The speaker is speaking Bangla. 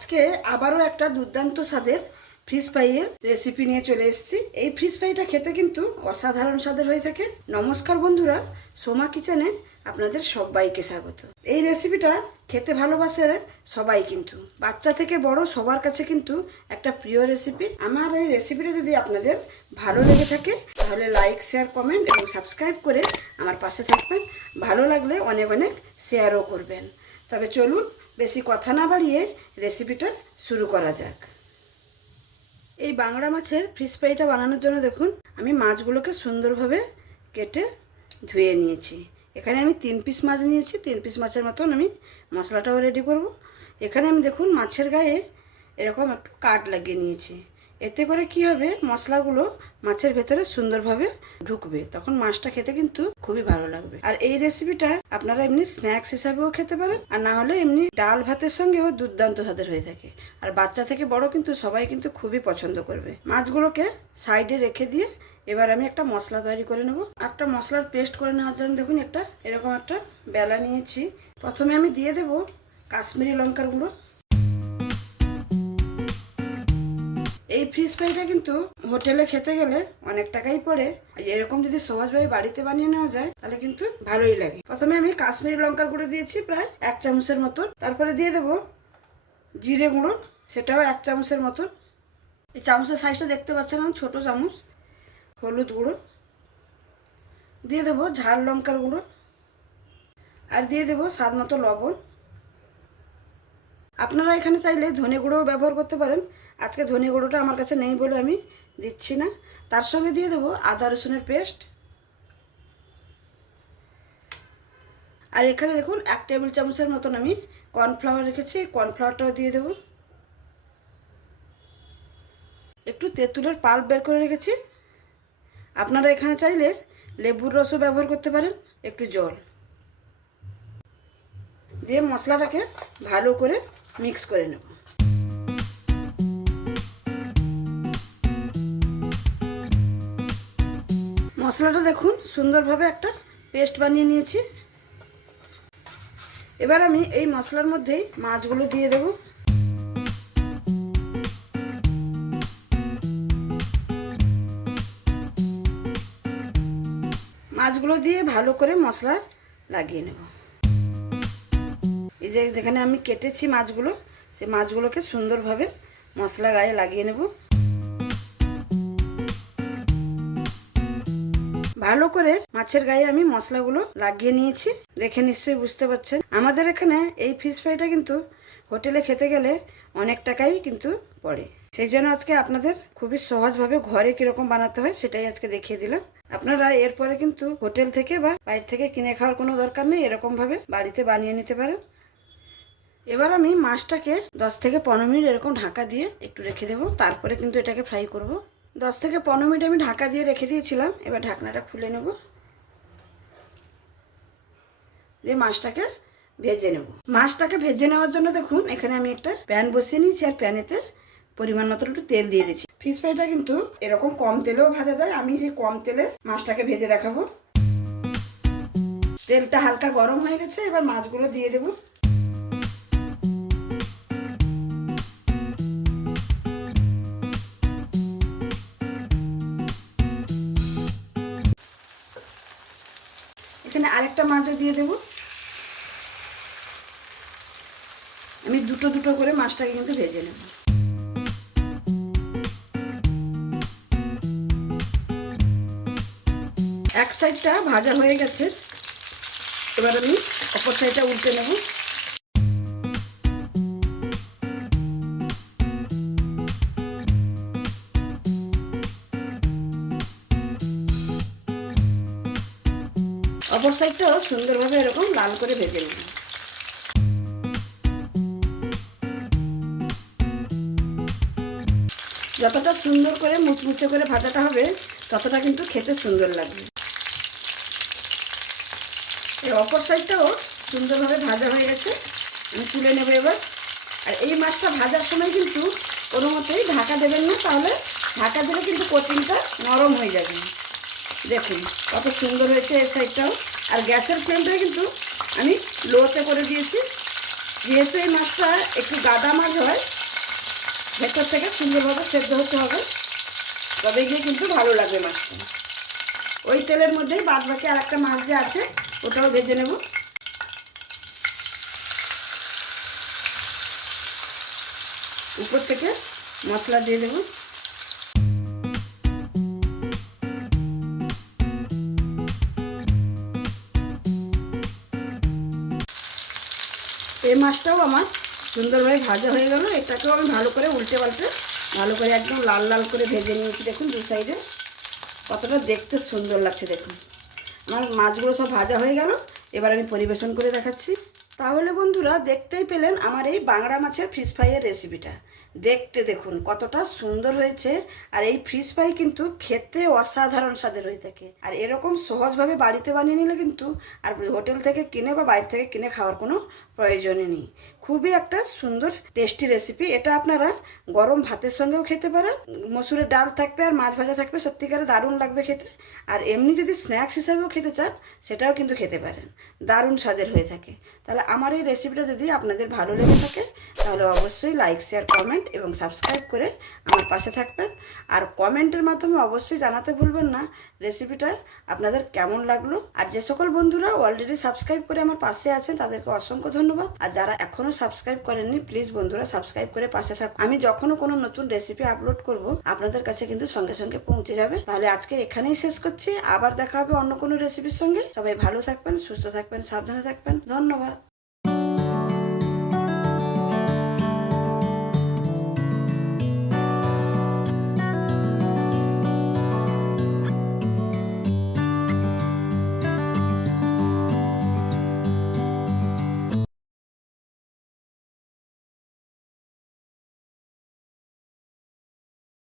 আজকে আবারও একটা দুর্দান্ত স্বাদের ফিশ ফ্রাইয়ের রেসিপি নিয়ে চলে এসেছি। এই ফিশ ফ্রাইটা খেতে কিন্তু অসাধারণ স্বাদের হয়ে থাকে। নমস্কার বন্ধুরা, সোমা কিচেনে আপনাদের সবাইকে স্বাগত। এই রেসিপিটা খেতে ভালোবাসে সবাই কিন্তু। বাচ্চা থেকে বড় সবার কাছে কিন্তু একটা প্রিয় রেসিপি আমার এই রেসিপিটা যদি আপনাদের ভালো লেগে থাকে, তাহলে লাইক শেয়ার কমেন্ট এবং সাবস্ক্রাইব করে আমার পাশে থাকবেন। ভালো লাগলে অনেক অনেক শেয়ারও করবেন। তবে চলুন বেশি কথা না বাড়িয়ে রেসিপিটা শুরু করা যাক। এই বাংলা মাছের ফিশ ফ্রাইটা বানানোর জন্য দেখুন, আমি মাছগুলোকে সুন্দরভাবে কেটে ধুয়ে নিয়েছি। এখানে আমি তিন পিস মাছ নিয়েছি, তিন পিস মাছের মতন আমি মশলাটাও রেডি করব। এখানে আমি দেখুন, মাছের গায়ে এরকম একটু কাট লাগিয়ে নিয়েছি। এতে করে কি হবে? মশলাগুলো মাছের ভেতরে সুন্দরভাবে ঢুকবে। তখন মাছটা খেতে কিন্তু খুবই ভালো লাগবে। আর এই রেসিপিটা আপনারা এমনি স্ন্যাক্স হিসাবেও খেতে পারেন। আর না হলে এমনি ডাল ভাতের সঙ্গেও দুর্দান্ত স্বাদের হয়ে থাকে। আর বাচ্চা থেকে বড় কিন্তু সবাই কিন্তু খুবই পছন্দ করবে। মাছগুলোকে সাইডে রেখে দিয়ে এবার আমি একটা মশলা তৈরি করে নেব। একটা মশলার পেস্ট করে নেওয়ার জন্য দেখুন একটা এরকম একটা বেলা নিয়েছি। প্রথমে আমি দিয়ে দেব কাশ্মীরি লঙ্কার গুঁড়ো। এই ফিশ ফ্রাইটা কিন্তু হোটেলে খেতে গেলে অনেক টাকাই পড়ে। এরকম যদি সহজভাবে বাড়িতে বানিয়ে নেওয়া যায়, তাহলে কিন্তু ভালোই লাগে। প্রথমে আমি কাশ্মীরি লঙ্কার গুঁড়ো দিয়েছি প্রায় এক চামচের মতন। তারপরে দিয়ে দেবো জিরে গুঁড়ো, সেটাও এক চামচের মতন। এই চামচের সাইজটা দেখতে পাচ্ছেন ছোট চামচ। হলুদ গুঁড়ো। দিয়ে দেবো ঝাল লঙ্কার গুঁড়ো। আর দিয়ে দেবো স্বাদ মতো লবণ। আপনারা এখানে চাইলে ধনে গুঁড়োও ব্যবহার করতে পারেন। আজকে ধনে গুঁড়োটা আমার কাছে নেই বলে আমি দিচ্ছি না। তার সঙ্গে দিয়ে দেবো আদা রসুনের পেস্ট। আর এখানে দেখুন, এক টেবিল চামচের মতন আমি কর্নফ্লাওয়ার রেখেছি। কর্নফ্লাওয়ারটাও দিয়ে দেবো। একটু তেঁতুলের পাল্প বের করে রেখেছি। আপনারা এখানে চাইলে লেবুর রসও ব্যবহার করতে পারেন, একটু জল। দিয়ে মশলাটাকে ভালো করে মিক্স করে নেব। মশলাটা দেখুন, সুন্দরভাবে একটা পেস্ট বানিয়ে নিয়েছি। এবার আমি এই মশলার মধ্যেই মাছগুলো দিয়ে দেব। মাছগুলো দিয়ে ভালো করে মশলা লাগিয়ে নেব। যে যেখানে আমি কেটেছি মাছগুলো, সেই মাছগুলোকে সুন্দরভাবে মশলা গায়ে লাগিয়ে নেব। ভালো করে মাছের গায়ে আমি মশলাগুলো লাগিয়ে নিয়েছি। দেখে নিশ্চয়ই বুঝতে পারছেন। আমাদের এখানে এই ফিশ ফ্রাইটা কিন্তু হোটেলে খেতে গেলে অনেক টাকাই কিন্তু পড়ে। সেই জন্য আজকে আপনাদের খুবই সহজভাবে ঘরে কীরকম বানাতে হয় সেটাই আজকে দেখিয়ে দিলাম। আপনারা এরপরে কিন্তু হোটেল থেকে বা বাইরে থেকে কিনে খাওয়ার কোনো দরকার নেই। এরকমভাবে বাড়িতে বানিয়ে নিতে পারেন। এবার আমি মাছটাকে দশ থেকে পনেরো মিনিট এরকম ঢাকা দিয়ে একটু রেখে দেবো। তারপরে কিন্তু এটাকে ফ্রাই করব। দশ থেকে পনেরো মিনিট আমি ঢাকা দিয়ে রেখে দিয়েছিলাম। এবার ঢাকনাটা খুলে নেব। দিয়ে মাছটাকে ভেজে নেব। মাছটাকে ভেজে নেওয়ার জন্য দেখুন, এখানে আমি একটা প্যান বসিয়ে নিয়েছি আর প্যানেতে পরিমাণ মতো একটু তেল দিয়ে দিচ্ছি। ফিশ ফ্রাইটা কিন্তু এরকম কম তেলেও ভাজা যায়। আমি সেই কম তেলে মাছটাকে ভেজে দেখাবো। তেলটা হালকা গরম হয়ে গেছে। এবার মাছগুলো দিয়ে দেবো। আরেকটা মাছও দিয়ে দেব। আমি দুটো দুটো করে মাছটাকে কিন্তু ভেজে নেব। এক সাইডটা ভাজা হয়ে গেছে। এবার আমি অপর সাইডটা উল্টে নেব। অপর সাইডটাও সুন্দরভাবে এরকম লাল করে ভেজে নেব যতটা সুন্দর করে মুচমুচে করে ভাজাটা হবে, ততটা কিন্তু খেতে সুন্দর লাগবে। এই অপর সাইডটাও সুন্দরভাবে ভাজা হয়ে গেছে। আমি তুলে নেব এবার। আর এই মাছটা ভাজার সময় কিন্তু কোনো মতেই ঢাকা দেবেন না, তাহলে ঢাকা দিলে কিন্তু কোটিংটা নরম হয়ে যাবে। দেখুন, কত সুন্দর হয়েছে এই সাইডটাও আর গ্যাসের ফ্লেমটা কিন্তু আমি লোতে করে দিয়েছি। যেহেতু এই মাছটা একটু গাদা মাছ হয়, ভেতর থেকে সুন্দরভাবে সেদ্ধ হতে হবে। তবে গিয়ে কিন্তু ভালো লাগবে মাছটা। ওই তেলের মধ্যেই বাদ বাকি আর একটা মাছ যে আছে, ওটাও ভেজে নেব। উপর থেকে মশলা দিয়ে দেবো। মাছটাও আমার সুন্দরভাবে ভাজা হয়ে গেল। এটাকেও আমি ভালো করে উল্টে পাল্টে ভালো করে একদম লাল লাল করে ভেজে নিয়েছি দেখুন দু সাইডে। কতটা দেখতে সুন্দর লাগছে দেখুন। আমার মাছগুলো সব ভাজা হয়ে গেল। এবার আমি পরিবেশন করে দেখাচ্ছি। তাহলে বন্ধুরা দেখতেই পেলেন আমার এই বাংলা মাছের ফিশ ফ্রাইয়ের রেসিপিটা দেখতে দেখুন কতটা সুন্দর হয়েছে। আর এই ফিশ ফ্রাই কিন্তু খেতে অসাধারণ স্বাদের হয়ে থাকে। আর এরকম সহজভাবে বাড়িতে বানিয়ে নিলে কিন্তু আর হোটেল থেকে কিনে বা বাইরে থেকে কিনে খাওয়ার কোনো প্রয়োজনই নেই। খুবই একটা সুন্দর টেস্টি রেসিপি এটা আপনারা গরম ভাতের সঙ্গেও খেতে পারেন। মসুরের ডাল থাকবে আর মাছ ভাজা থাকবে, সত্যিকারে দারুণ লাগবে খেতে। আর এমনি যদি স্ন্যাক্স হিসাবেও খেতে চান, সেটাও কিন্তু খেতে পারেন। দারুণ স্বাদের হয়ে থাকে। তাহলে আমার এই রেসিপিটা যদি আপনাদের ভালো লেগে থাকে, তাহলে অবশ্যই লাইক শেয়ার কমেন্ট এবং সাবস্ক্রাইব করে আমার পাশে থাকবেন। আর কমেন্টের মাধ্যমে অবশ্যই জানাতে ভুলবেন না রেসিপিটা আপনাদের কেমন লাগল। আর যে সকল বন্ধুরা অলরেডি সাবস্ক্রাইব করে আমার পাশে আছেন, তাদেরকে অসংখ্য ধন্যবাদ। আর যারা এখনও সাবস্ক্রাইব করেননি প্লিজ বন্ধুরা সাবস্ক্রাইব করে পাশে থাকুন। আমি যখনও কোনো নতুন রেসিপি আপলোড করব, আপনাদের কাছে কিন্তু সঙ্গে সঙ্গে পৌঁছে যাবে। তাহলে আজকে এখানেই শেষ করছি। আবার দেখা হবে অন্য কোনো রেসিপির সঙ্গে। সবাই ভালো থাকবেন, সুস্থ থাকবেন, সাবধানে থাকবেন। ধন্যবাদ।